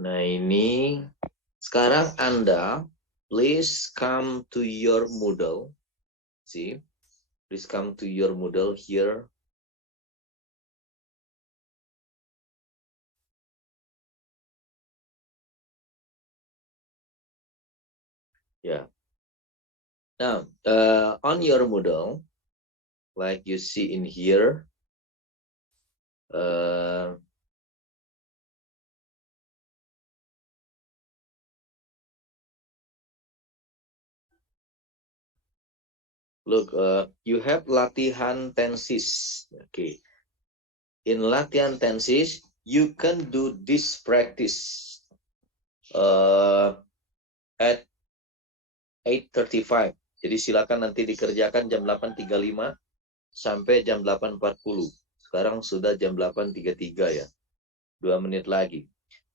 Nah ini sekarang Anda please come to your Moodle. See, please come to your Moodle here. Yeah. Now on your Moodle, like you see in here, look, you have latihan tenses. Okay. In latihan tenses, you can do this practice at 8:35. Jadi silakan nanti dikerjakan jam 8.35 sampai jam 8.40. Sekarang sudah jam 8.33 ya. 2 menit lagi.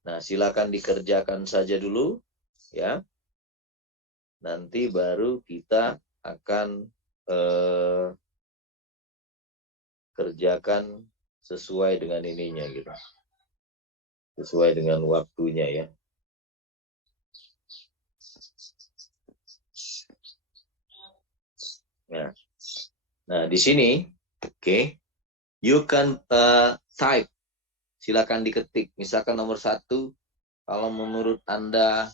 Nah, silakan dikerjakan saja dulu ya. Nanti baru kita akan kerjakan sesuai dengan ininya gitu. Sesuai dengan waktunya ya. Nah di sini, oke, you can type, silakan diketik. Misalkan nomor 1, kalau menurut Anda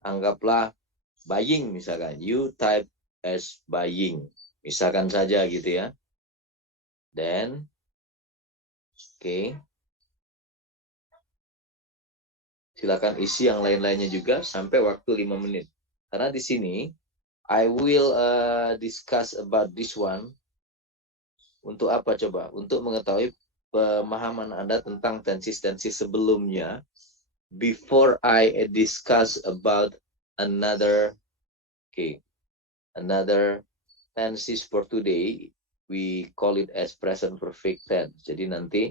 anggaplah buying misalkan, you type as buying, misalkan saja gitu ya. Dan, oke, silakan isi yang lain-lainnya juga sampai waktu 5 menit. Karena di sini I will discuss about this one. Untuk apa coba? Untuk mengetahui pemahaman Anda tentang tensis-tensis sebelumnya. Before I discuss about another tenses for today, we call it as present perfect tense. Jadi nanti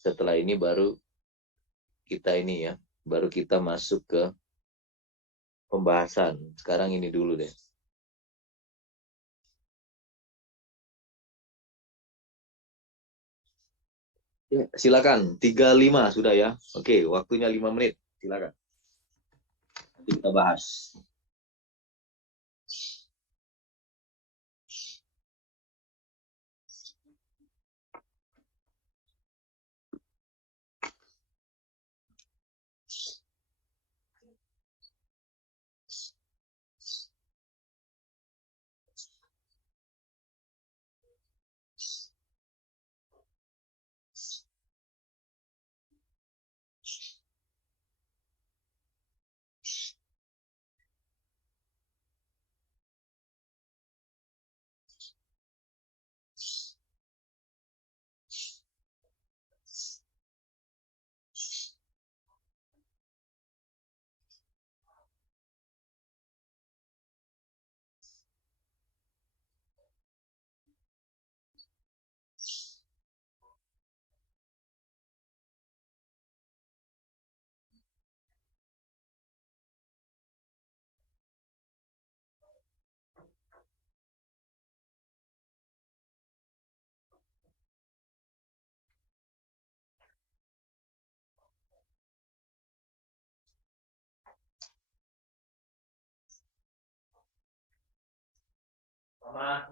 setelah ini baru kita masuk ke pembahasan. Sekarang ini dulu deh. Ya, silakan. 35 sudah ya. Oke, waktunya 5 menit. Silakan. Nanti kita bahas. Mama,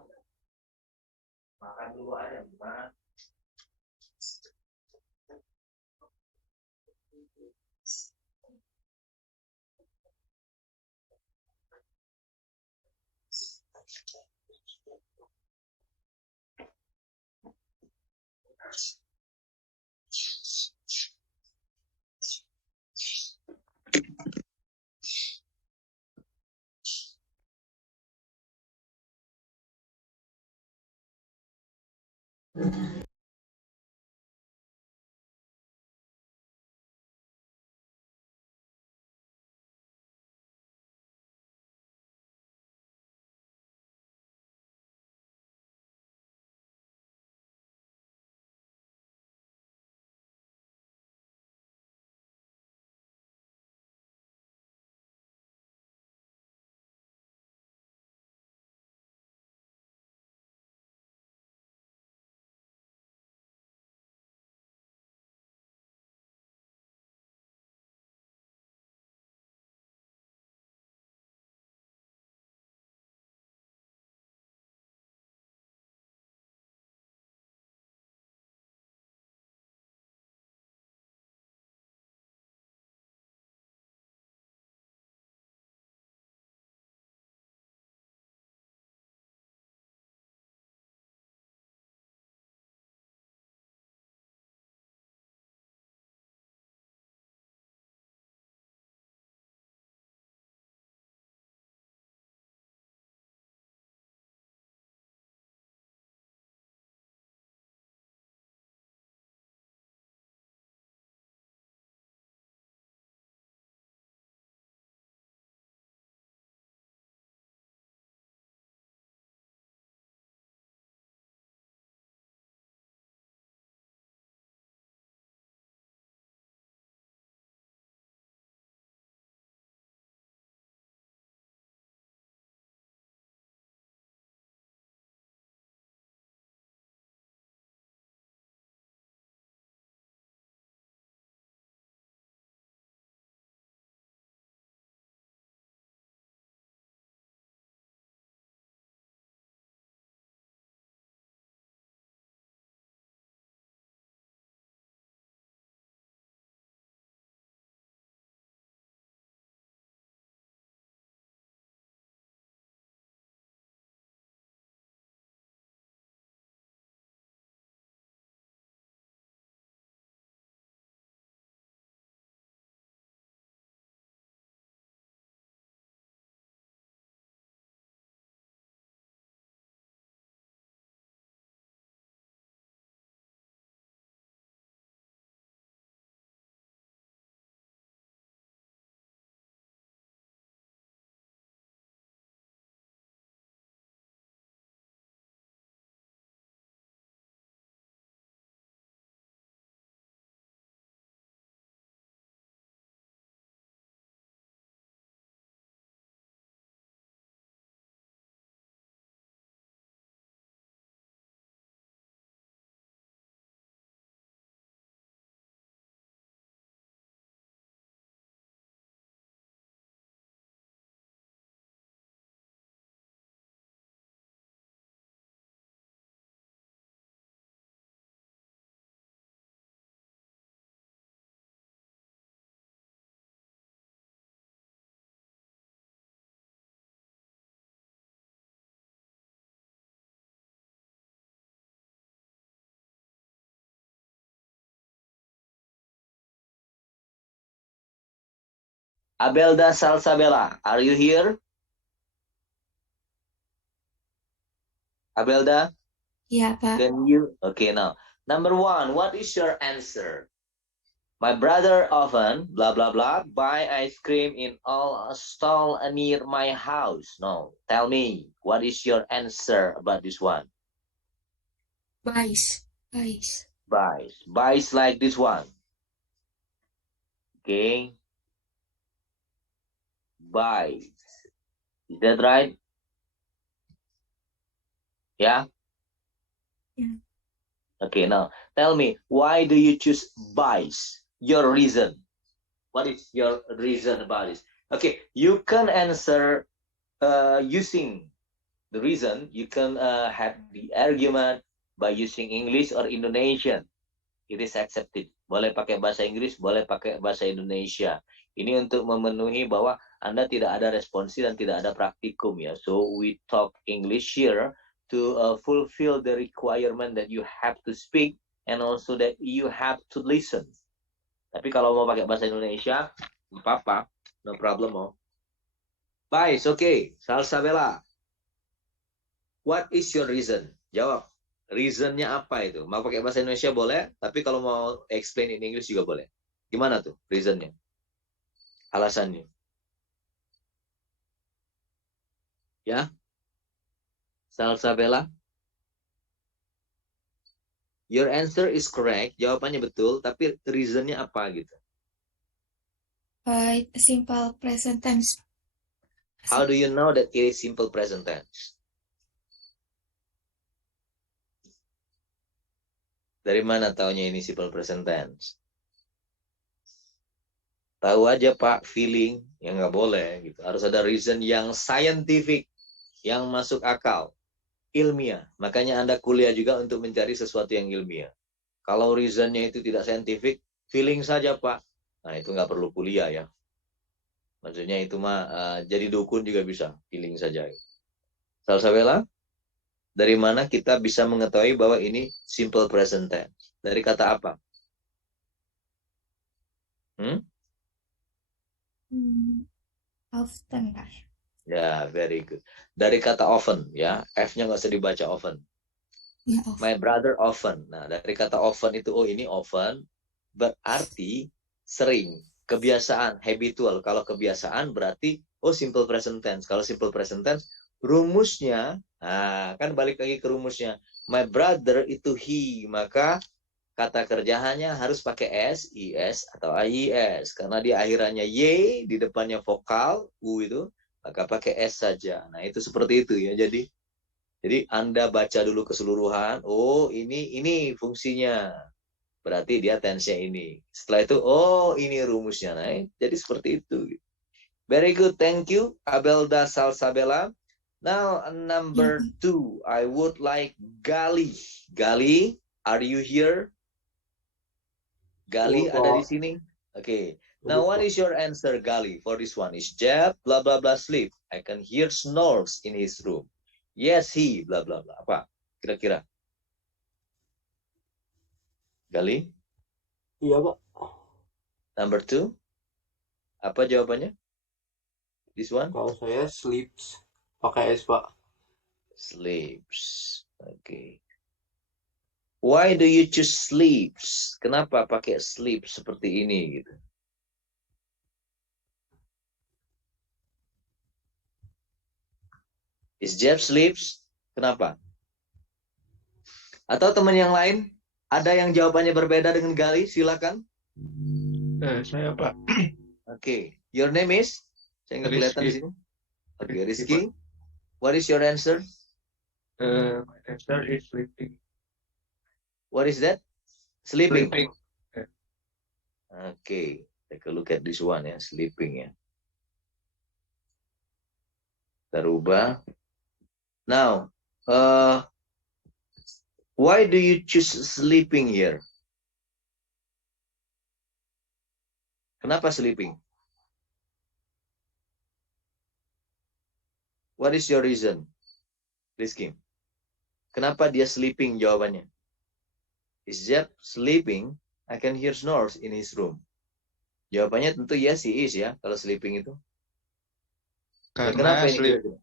makan dulu aja, Mama. Abelda Salsabella, are you here? Abelda? Iya, Pak. Can you? Okay, now. Number 1, what is your answer? My brother often, blah, blah, blah, buy ice cream in all stall near my house. No, tell me, what is your answer about this one? Buys. Buys. Buys. Buys like this one. Okay. Buys. Is that right? Yeah? Yeah. Okay, now tell me, why do you choose buys? Your reason. What is your reason about this? Okay, you can answer using the reason. You can have the argument by using English or Indonesian. It is accepted. Boleh pakai bahasa Inggris, boleh pakai bahasa Indonesia. Ini untuk memenuhi bahwa Anda tidak ada responsi dan tidak ada praktikum ya. So we talk English here to fulfill the requirement that you have to speak and also that you have to listen. Tapi kalau mau pakai bahasa Indonesia, nggak apa-apa, no problem. Oh. Baik, okay. Salsabella, what is your reason? Jawab. Reasonnya apa itu? Mau pakai bahasa Indonesia boleh, tapi kalau mau explain in English juga boleh. Gimana tuh reasonnya? Alasannya. Ya? Salsabella? Your answer is correct. Jawabannya betul, tapi reasonnya apa gitu? Simple present tense. How do you know that it is simple present tense? Dari mana taunya ini simple present tense? Tahu aja Pak, feeling, ya nggak boleh gitu. Harus ada reason yang scientific, yang masuk akal, ilmiah. Makanya Anda kuliah juga untuk mencari sesuatu yang ilmiah. Kalau reasonnya itu tidak scientific, feeling saja Pak. Nah itu nggak perlu kuliah ya. Maksudnya itu mah jadi dukun juga bisa, feeling saja. Salsabella, dari mana kita bisa mengetahui bahwa ini simple present tense? Dari kata apa? Often, Pak. Ya, very good. Dari kata often, ya. F-nya nggak usah dibaca often. Ya, often. My brother often. Nah, dari kata often itu, oh ini often, berarti sering. Kebiasaan, habitual. Kalau kebiasaan berarti, oh simple present tense. Kalau simple present tense, rumusnya, nah kan balik lagi ke rumusnya. My brother itu he, maka kata kerjaannya harus pakai S, IS, atau IES. Karena di akhirannya Y, di depannya vokal, U itu, maka pakai S saja. Nah, itu seperti itu ya. Jadi Anda baca dulu keseluruhan, oh ini fungsinya. Berarti dia tense-nya ini. Setelah itu, oh ini rumusnya. Nah, jadi seperti itu. Very good, thank you, Abelda Salsabella. Now, number 2, I would like Gali. Gali, are you here? Gali ada di sini. Okay. Now, what is your answer, Gali, for this one? Is Jeff, blah, blah, blah, sleep? I can hear snores in his room. Yes, he, blah, blah, blah. Apa? Kira-kira. Gali? Iya, Pak. Number 2? Apa jawabannya? This one? Kalau saya sleeps. Pakai S, Pak. Sleeps. Okay. Why do you choose sleeps? Kenapa pakai sleep seperti ini gitu? Is Jeff sleeps? Kenapa? Atau teman yang lain? Ada yang jawabannya berbeda dengan Gali? Silakan. Saya Pak. Okay. Your name is? Saya nggak kelihatan di sini. Okay, Rizky. What is your answer? My answer is sleeping. What is that? Sleeping. Sleeping. Okay. Take a look at this one ya, sleeping ya. Kita rubah. Now, why do you choose sleeping here? Kenapa sleeping? What is your reason, Rizky? Kenapa dia sleeping jawabannya? Is Jeff sleeping? I can hear snores in his room. Jawabannya tentu yes, he is ya, kalau sleeping itu. Ya, Karena kenapa ini kira-kira?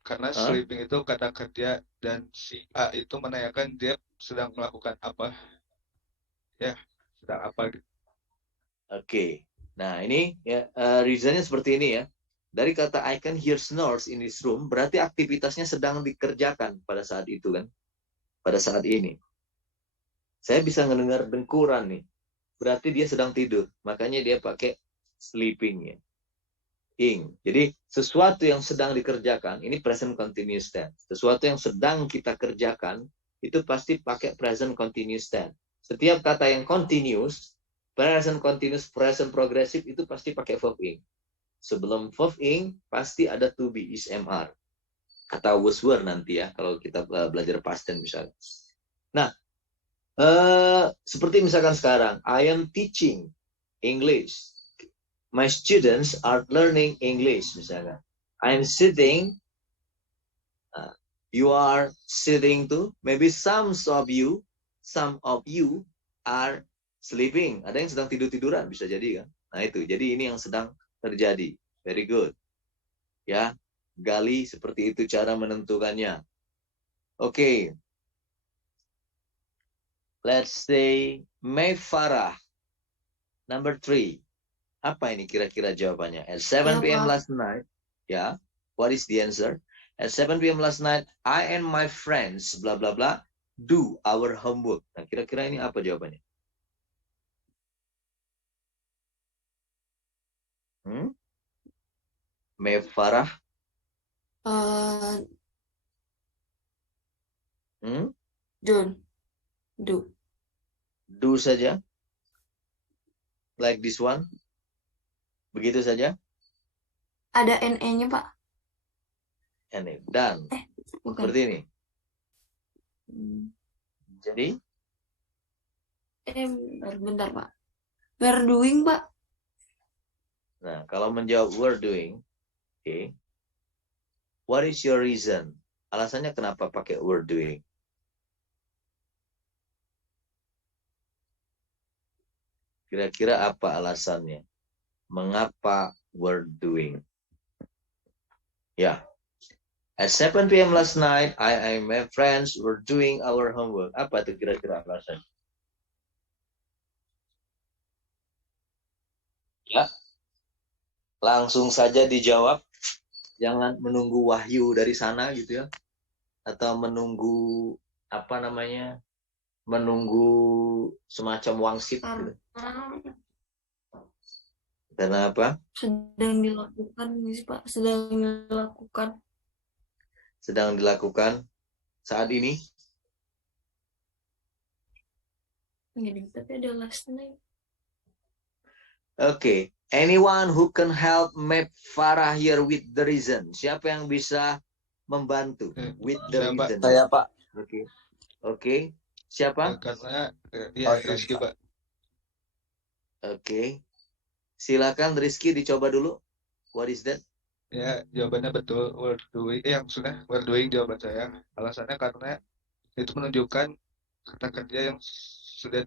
Hah? sleeping itu kata kerja dan si A itu menanyakan dia sedang melakukan apa, ya, sedang apa gitu. Oke. Nah, ini ya reasonnya seperti ini ya. Dari kata I can hear snores in this room, berarti aktivitasnya sedang dikerjakan pada saat itu kan. Pada saat ini. Saya bisa mendengar dengkuran nih. Berarti dia sedang tidur. Makanya dia pakai sleeping ya. Ing. Jadi sesuatu yang sedang dikerjakan, ini present continuous tense. Sesuatu yang sedang kita kerjakan, itu pasti pakai present continuous tense. Setiap kata yang continuous, present continuous, present progressive, itu pasti pakai verb ing. Sebelum verb ing, pasti ada to be, is, mr. Atau was were nanti ya, kalau kita belajar past tense misalnya. Nah, seperti misalkan sekarang, I am teaching English. My students are learning English, misalkan. I'm sitting, you are sitting too. Maybe some of you are sleeping. Ada yang sedang tidur-tiduran, bisa jadi kan. Nah itu, jadi ini yang sedang terjadi. Very good. Ya, gali seperti itu cara menentukannya. Oke. Let's say May Farah. Number 3. Apa ini kira-kira jawabannya? At 7 p.m. last night, ya. What is the answer? At 7 p.m. last night, I and my friends, bla bla bla, do our homework. Nah, kira-kira ini apa jawabannya? May Farah? Don't do. Do saja? Like this one? Begitu saja? Ada NE-nya, Pak. Ini. Dan. Bukan. Seperti ini. Jadi? Bentar, Pak. We're doing, Pak. Nah, kalau menjawab we're doing, okay. What is your reason? Alasannya kenapa pakai we're doing? Kira-kira apa alasannya? Mengapa we're doing? Ya. At 7 p.m. last night, I and my friends were doing our homework. Apa itu kira-kira alasan? Ya. Langsung saja dijawab. Jangan menunggu wahyu dari sana gitu ya. Atau menunggu apa namanya? Menunggu semacam wangsit gitu. Karena apa? Sedang dilakukan, Pak. Sedang dilakukan. Sedang dilakukan saat ini. Tapi ada last night. Okay. Anyone who can help Map Farah here with the reason? Siapa yang bisa membantu with the Saya, Pak. reason? Saya, Pak. Oke. Oke. Siapa? Karena ya Rizky, Pak. Oke. Silakan Rizky dicoba dulu. What is that? Ya, jawabannya betul. We're doing. Yang sudah we're doing jawaban saya. Alasannya karena itu menunjukkan kata kerja yang sudah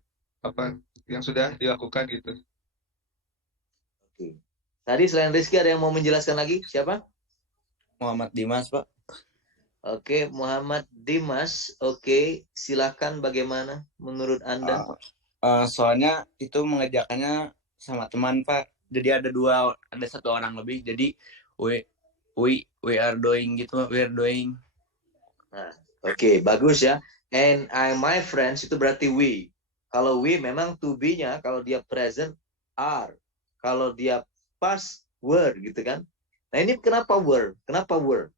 dilakukan gitu. Oke. Tadi selain Rizky ada yang mau menjelaskan lagi? Siapa? Muhammad Dimas, Pak. Oke, Muhammad Dimas. Oke, silakan bagaimana menurut Anda? Soalnya itu mengerjakannya sama teman, Pak. Jadi ada satu orang lebih. Jadi we are doing gitu, we are doing. Nah, oke, bagus ya. And my friends itu berarti we. Kalau we memang to be-nya kalau dia present are. Kalau dia past were gitu kan. Nah, ini kenapa were? Kenapa were?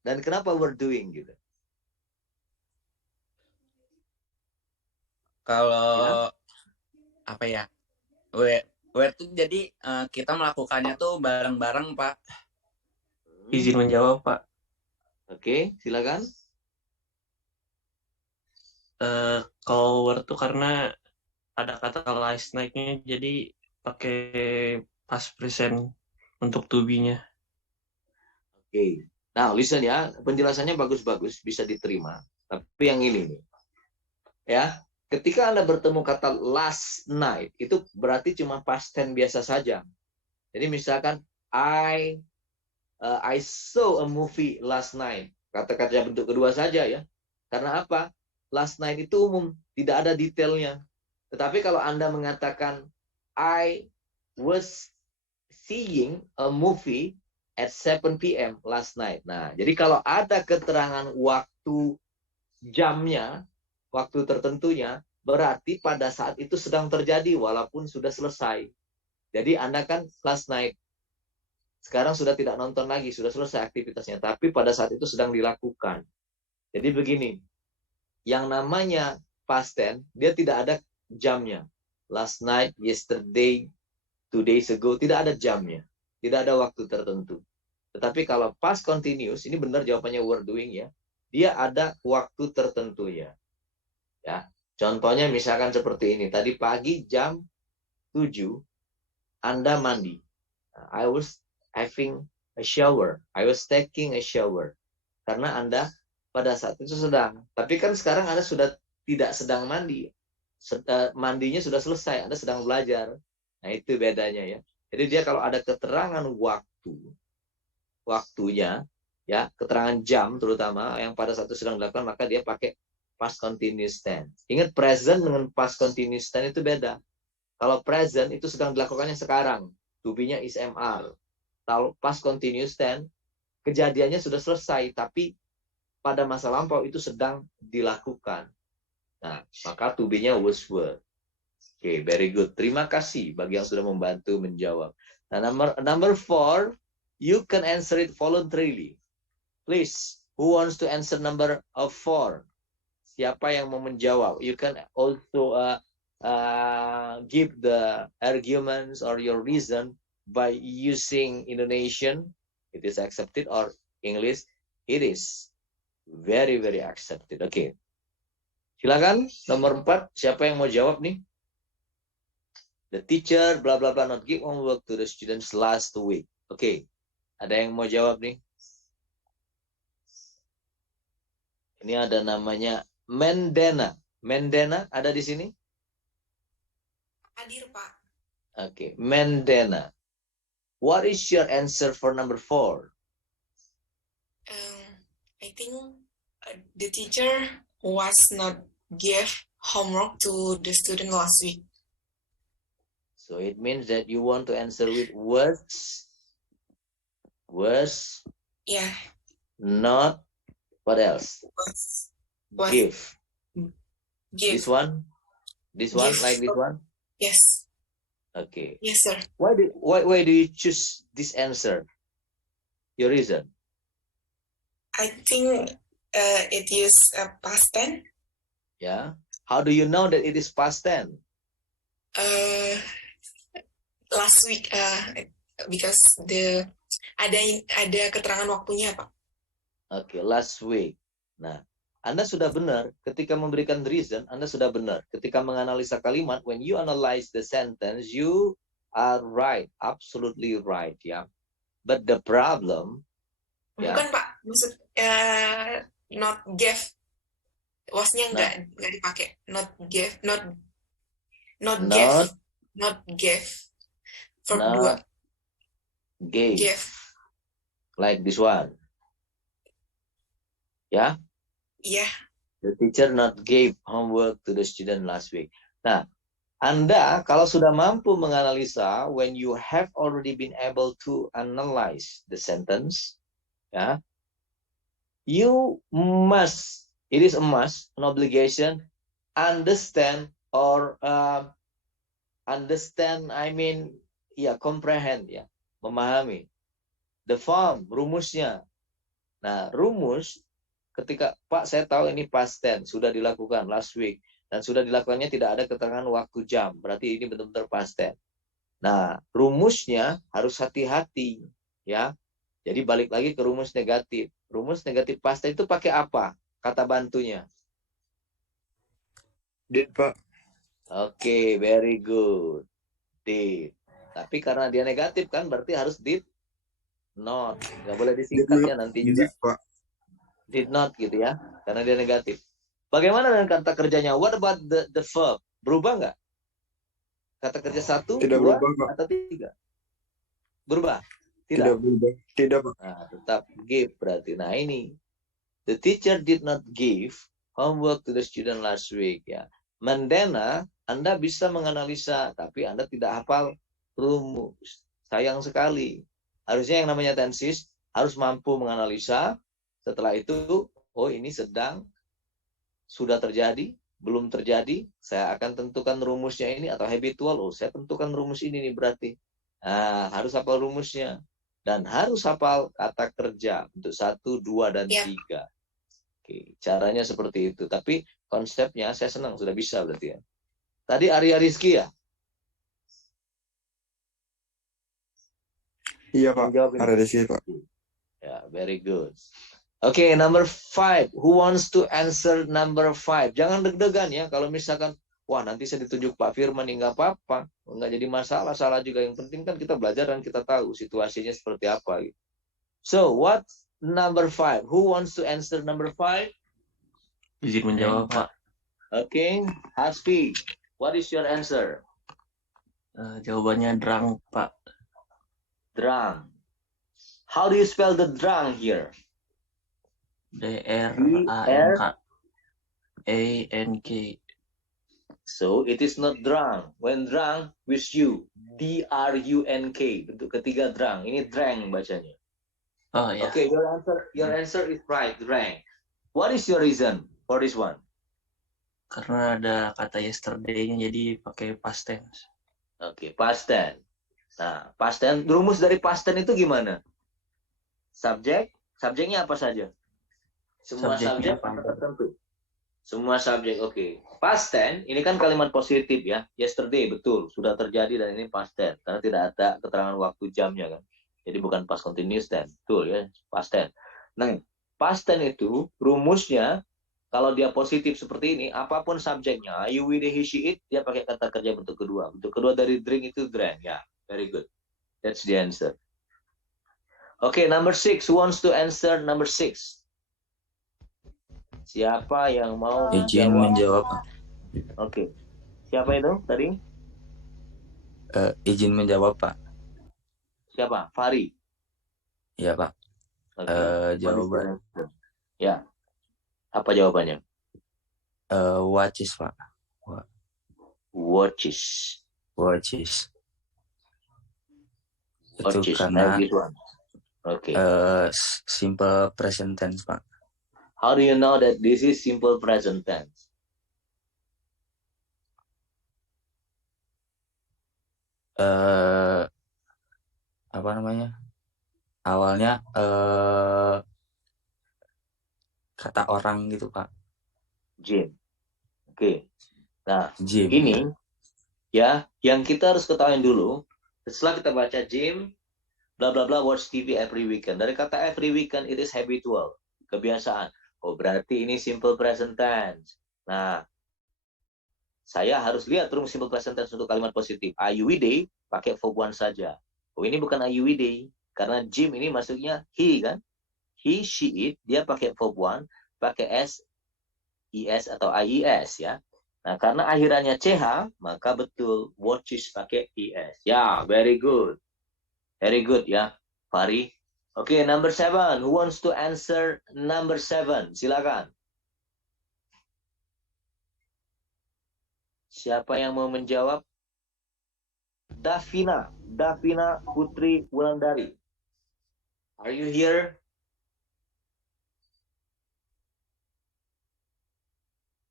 Dan kenapa we're doing gitu? Kalau apa ya? We're tuh jadi kita melakukannya tuh bareng-bareng, Pak. Izin menjawab, Pak. Oke, silakan. Kalau were tuh karena ada kata last night-nya, jadi pakai past present untuk to be-nya. Oke. Nah, listen ya, penjelasannya bagus-bagus, bisa diterima. Tapi yang ini nih. Ya, ketika Anda bertemu kata last night, itu berarti cuma past tense biasa saja. Jadi misalkan I saw a movie last night. Kata-kata bentuk kedua saja ya. Karena apa? Last night itu umum, tidak ada detailnya. Tetapi kalau Anda mengatakan I was seeing a movie at 7 p.m. last night. Nah, jadi kalau ada keterangan waktu jamnya, waktu tertentunya, berarti pada saat itu sedang terjadi walaupun sudah selesai. Jadi Anda kan last night, sekarang sudah tidak nonton lagi, sudah selesai aktivitasnya, tapi pada saat itu sedang dilakukan. Jadi begini, yang namanya past tense, dia tidak ada jamnya. Last night, yesterday, 2 days ago, tidak ada jamnya. Tidak ada waktu tertentu. Tetapi kalau past continuous, ini benar jawabannya were doing ya, dia ada waktu tertentunya. Ya, contohnya misalkan seperti ini. Tadi pagi jam 7, Anda mandi. I was having a shower. I was taking a shower. Karena Anda pada saat itu sedang. Tapi kan sekarang Anda sudah tidak sedang mandi. Mandinya sudah selesai. Anda sedang belajar. Nah, itu bedanya ya. Jadi dia kalau ada keterangan waktunya, ya, keterangan jam terutama yang pada saat itu sedang dilakukan, maka dia pakai past continuous tense. Ingat present dengan past continuous tense itu beda. Kalau present itu sedang dilakukannya sekarang, to be-nya is MR. Kalau past continuous tense, kejadiannya sudah selesai, tapi pada masa lampau itu sedang dilakukan. Nah, maka to be-nya was were. Oke, very good. Terima kasih bagi yang sudah membantu menjawab. Nah, number 4, you can answer it voluntarily. Please, who wants to answer number 4? Siapa yang mau menjawab? You can also give the arguments or your reason by using Indonesian. It is accepted, or English. It is very, very accepted. Oke. Silakan nomor 4. Siapa yang mau jawab nih? The teacher blah blah blah not give homework to the students last week. Oke. Ada yang mau jawab nih? Ini ada namanya Mendena. Mendena ada di sini? Hadir, Pak. Oke, Mendena. What is your answer for number 4? I think the teacher was not give homework to the student last week. So it means that you want to answer with was, Yeah, not, what else? was Give. give. This one? This one, Give. like this one? Yes, Okay. yes, sir. Why do you choose this answer? Your reason? I think it is past tense. Yeah. How do you know that it is past tense? Last week, because ada keterangan waktunya, Pak. Oke, last week. Nah, Anda sudah benar ketika memberikan reason, Anda sudah benar. Ketika menganalisa kalimat, when you analyze the sentence, you are right, absolutely right, ya. But the problem, ya. Bukan, Pak. Maksud not give. Was-nya nggak dipakai. Not give, not give, not give. Verb Not 2. Give. Like this one. Ya. Yeah. The teacher not gave homework to the student last week. Nah, Anda kalau sudah mampu menganalisa, when you have already been able to analyze the sentence, ya, you must, it is a must, an obligation, understand or comprehend, ya, memahami the form, rumusnya. Nah, rumus ketika Pak saya tahu ini past tense, sudah dilakukan last week dan sudah dilakukannya tidak ada keterangan waktu jam, berarti ini benar-benar past tense. Nah, rumusnya harus hati-hati, ya. Jadi balik lagi ke rumus negatif. Rumus negatif past tense itu pakai apa? Kata bantunya. Did, Pak. Oke, very good. Did. Tapi karena dia negatif kan berarti harus did not. Nggak boleh disingkatnya nanti juga. Pak. Did not gitu ya. Karena dia negatif. Bagaimana dengan kata kerjanya? What about the verb? Berubah nggak? Kata kerja 1, Tidak 2, berubah, Pak. atau 3? Berubah? Tidak berubah. Tidak, Pak. Nah, tetap give berarti. Nah, ini. The teacher did not give homework to the student last week. Ya. Mendena, Anda bisa menganalisa, tapi Anda tidak hafal rumus. Sayang sekali. Harusnya yang namanya tenses harus mampu menganalisa. Setelah itu, oh ini sedang, sudah terjadi, belum terjadi, saya akan tentukan rumusnya ini, atau habitual, oh saya tentukan rumus ini nih berarti. Nah, harus hafal rumusnya. Dan harus hafal kata kerja untuk 1, 2, dan 3. Oke, caranya seperti itu. Tapi konsepnya saya senang, sudah bisa berarti ya. Tadi Arya Rizky ya? Iya, Pak. Menjawab ini. Ada di sini, Pak. Ya, very good. Oke, number 5. Who wants to answer number 5? Jangan deg-degan ya. Kalau misalkan, wah nanti saya ditunjuk Pak Firman, nggak apa-apa. Nggak jadi masalah, salah juga. Yang penting kan kita belajar dan kita tahu situasinya seperti apa. Gitu. So, what number 5? Who wants to answer number 5? Izin menjawab, Pak. Oke, Hasfi, what is your answer? Jawabannya drunk, Pak. Drunk. How do you spell the drunk here? D-R-A-N-K. A-N-K. So, it is not drunk. When drunk, with you. D-R-U-N-K. Bentuk ketiga drunk. Ini drank bacanya. Oh ya. Okay, your answer is right, drank. What is your reason for this one? Karena ada kata yesterday-nya jadi pakai past tense. Oke, past tense. Nah, past tense, rumus dari past tense itu gimana? Subjeknya apa saja? Semua subjek tertentu. Semua subjek, oke. Past tense, ini kan kalimat positif ya. Yesterday, betul. Sudah terjadi dan ini past tense. Karena tidak ada keterangan waktu jamnya kan. Jadi bukan past continuous tense. Betul ya, past tense. Nah, past tense itu rumusnya, kalau dia positif seperti ini, apapun subjeknya, you, we, they, he, she, it, dia pakai kata kerja bentuk kedua. Bentuk kedua dari drink itu drank. Ya, very good. That's the answer. Okay, number 6. Who wants to answer number 6? Siapa yang mau Izin menjawab. Oke. Siapa itu tadi? Izin menjawab, Pak. Siapa? Fari. Iya, Pak. Okay. Jawaban. Ya. Apa jawabannya? Watches, Pak. Watches. Watches. Itu Watches. karena Okay. Simple present tense, Pak. How do you know that this is simple present tense? Apa namanya? Awalnya kata orang gitu, Pak. Jim. Oke. Nah, Jim. ini ya, yang kita harus ketahui dulu. Setelah kita baca Jim, bla bla bla, watch TV every weekend. Dari kata every weekend, it is habitual, kebiasaan. Oh, berarti ini simple present tense. Nah, saya harus lihat rumus simple present tense untuk kalimat positif. Are you with they? Pakai verb one saja. Oh, ini bukan are you with they. Karena Jim ini masuknya he kan? He, she, it. Dia pakai verb one, pakai s, is atau ies ya. Nah, karena akhirannya ch, maka betul watches pakai es. Ya, very good. Very good ya, Fari. Oke, number 7. Who wants to answer number 7? Silakan. Siapa yang mau menjawab? Davina Putri Wulandari. Are you here?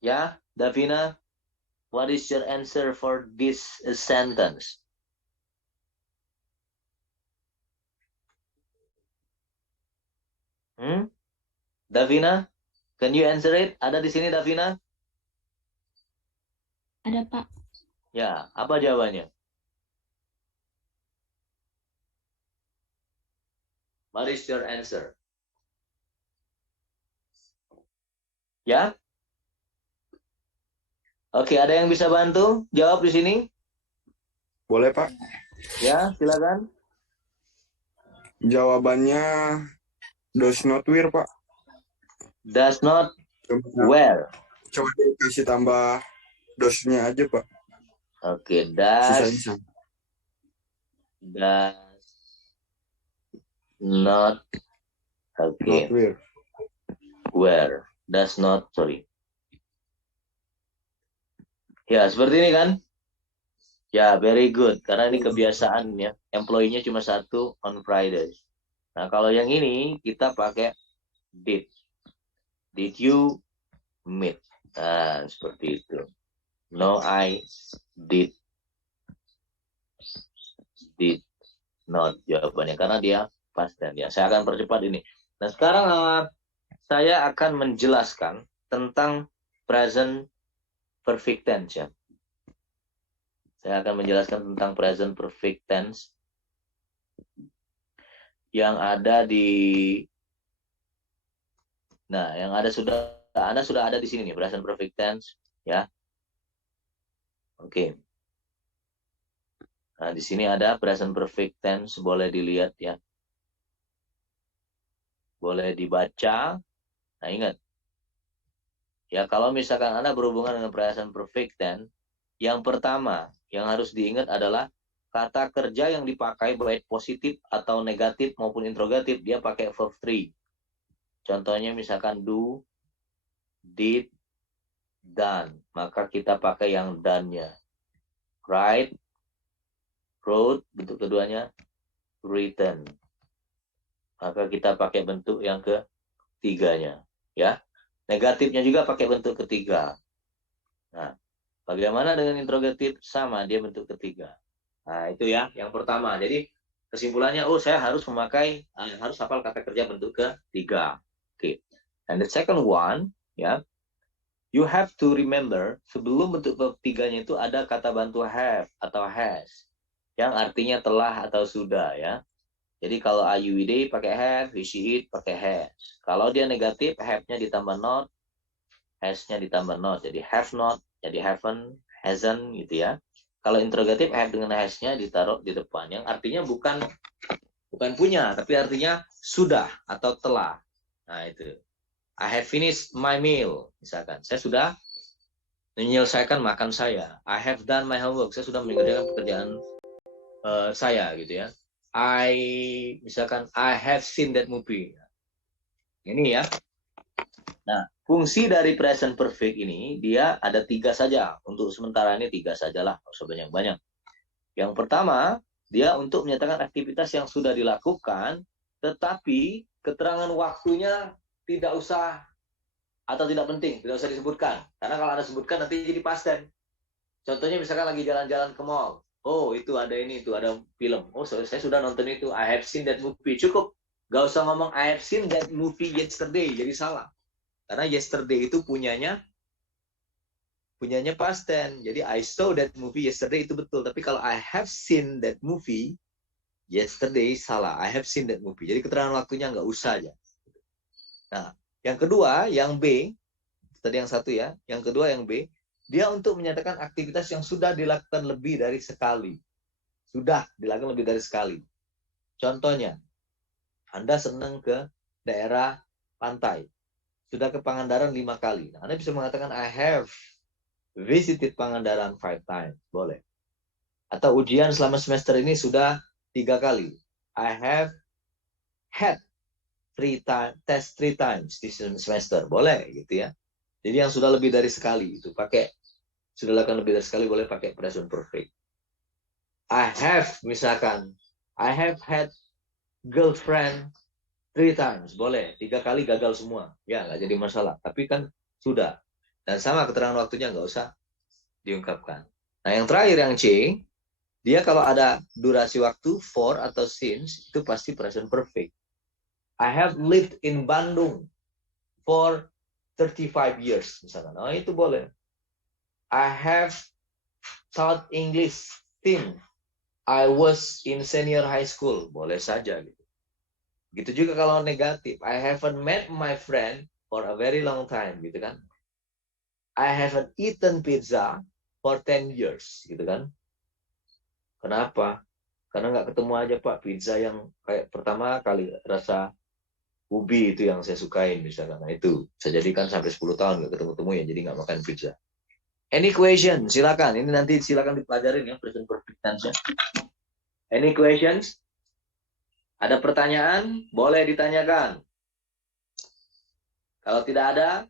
Ya, Davina, what is your answer for this sentence? Davina, can you answer it? Ada di sini Davina? Ada, Pak. Ya, apa jawabannya? What is your answer? Ya? Oke, ada yang bisa bantu jawab di sini? Boleh, Pak? Ya, silakan. Jawabannya does not wear, Pak. Does not wear. coba dikasih tambah dosnya aja, Pak. Oke, Sisanya sama. does not, oke, Not wear. wear, does not, sorry. Ya, seperti ini kan? Ya, very good. Karena ini kebiasaan ya. Employee-nya cuma satu on Fridays. Nah, kalau yang ini kita pakai did. Did you meet? Nah, seperti itu. No, I did not. Jawabannya karena dia past tense ya. Saya akan percepat ini. Nah, sekarang saya akan menjelaskan tentang present perfect tense ya. Saya akan menjelaskan tentang present perfect tense yang ada di, nah, yang ada Anda sudah ada di sini nih, present perfect tense ya. Oke. Nah, di sini ada present perfect tense, boleh dilihat ya. Boleh dibaca. Nah, ingat. Ya, kalau misalkan Anda berhubungan dengan present perfect tense, yang pertama yang harus diingat adalah kata kerja yang dipakai baik positif atau negatif maupun interrogatif, dia pakai verb 3. Contohnya misalkan do, did, done. Maka kita pakai yang done-nya. Write, wrote, bentuk keduanya, written. Maka kita pakai bentuk yang ketiganya. Ya. Negatifnya juga pakai bentuk ketiga. Nah, bagaimana dengan interrogatif? Sama, dia bentuk ketiga. Nah, itu ya, yang pertama. Jadi, kesimpulannya, oh, saya harus memakai, harus hafal kata kerja bentuk ketiga. Oke. And the second one, ya, you have to remember, sebelum bentuk ketiganya itu ada kata bantu have atau has, yang artinya telah atau sudah, ya. Jadi, kalau IUID pakai have, he, she, it pakai has. Kalau dia negatif, have-nya ditambah not, has-nya ditambah not. Jadi, have not, jadi haven't, hasn't, gitu ya. Kalau interrogatif, have dengan has-nya ditaruh di depan. Yang artinya bukan punya, tapi artinya sudah atau telah. Nah, itu. I have finished my meal. Misalkan, saya sudah menyelesaikan makan saya. I have done my homework. Saya sudah mengerjakan pekerjaan saya, gitu ya. Misalkan, I have seen that movie. Ini ya. Nah, fungsi dari present perfect ini, dia ada 3 saja. Untuk sementara ini 3 sajalah, nggak usah banyak-banyak. Yang pertama, dia untuk menyatakan aktivitas yang sudah dilakukan, tetapi keterangan waktunya tidak usah atau tidak penting, tidak usah disebutkan. Karena kalau Anda sebutkan nanti jadi past tense. Contohnya misalkan lagi jalan-jalan ke mall. Oh, itu ada ini, itu ada film. Oh, saya sudah nonton itu. I have seen that movie. Cukup. Gak usah ngomong I have seen that movie yesterday. Jadi salah. Karena yesterday itu punyanya past tense. Jadi I saw that movie yesterday itu betul. Tapi kalau I have seen that movie yesterday salah. I have seen that movie. Jadi keterangan waktunya nggak usah aja. Nah, yang kedua, yang B. Tadi yang satu ya. Yang kedua yang B. Dia untuk menyatakan aktivitas yang sudah dilakukan lebih dari sekali. Sudah dilakukan lebih dari sekali. Contohnya, Anda senang ke daerah pantai. Sudah ke Pangandaran 5 kali. Nah, Anda bisa mengatakan, I have visited Pangandaran 5 times. Boleh. Atau ujian selama semester ini sudah 3 kali. I have had test 3 times di semester. Boleh gitu ya. Jadi yang sudah lebih dari sekali itu pakai, sudah lakukan lebih dari sekali boleh pakai present perfect. I have, misalkan, I have had girlfriend 3 times. Boleh, 3 kali gagal semua. Ya, nggak jadi masalah. Tapi kan sudah. Dan sama keterangan waktunya nggak usah diungkapkan. Nah, yang terakhir, yang C, dia kalau ada durasi waktu, for atau since, itu pasti present perfect. I have lived in Bandung for 35 years, misalkan. Nah, itu boleh. I have taught English since I was in senior high school. Boleh saja gitu. Gitu juga kalau negatif. I haven't met my friend for a very long time, gitu kan. I haven't eaten pizza for 10 years, gitu kan. Kenapa? Karena nggak ketemu aja Pak pizza yang kayak pertama kali rasa ubi itu yang saya sukain misalkan. Nah, itu bisa jadikan sampai 10 tahun nggak ketemu-temu ya, jadi nggak makan pizza. Any question? Silakan. Ini nanti silakan dipelajarin ya present perfect tense. Any questions? Ada pertanyaan? Boleh ditanyakan. Kalau tidak ada,